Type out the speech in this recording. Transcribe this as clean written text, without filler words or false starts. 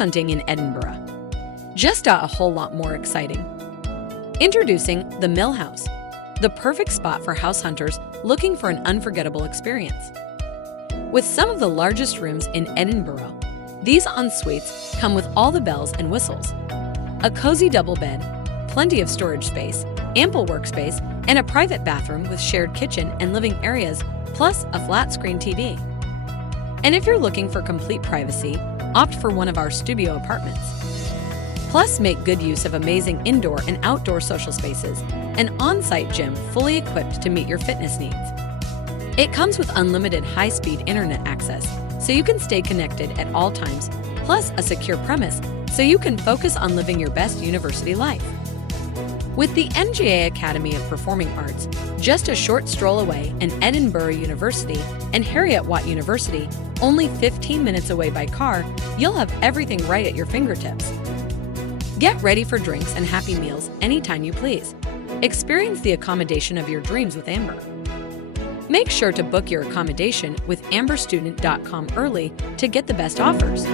hunting in Edinburgh. Just got a whole lot more exciting. Introducing the Mill House, the perfect spot for house hunters looking for an unforgettable experience. With some of the largest rooms in Edinburgh, these en-suites come with all the bells and whistles. A cozy double bed, plenty of storage space, ample workspace, and a private bathroom with shared kitchen and living areas, plus a flat-screen TV. And if you're looking for complete privacy, opt for one of our studio apartments. Plus, make good use of amazing indoor and outdoor social spaces, an on-site gym fully equipped to meet your fitness needs. It comes with unlimited high-speed internet access, so you can stay connected at all times, plus a secure premise, so you can focus on living your best university life. With the NGA Academy of Performing Arts just a short stroll away, and Edinburgh University and Heriot-Watt University only 15 minutes away by car, you'll have everything right at your fingertips. Get ready for drinks and happy meals anytime you please. Experience the accommodation of your dreams with Amber. Make sure to book your accommodation with amberstudent.com early to get the best offers.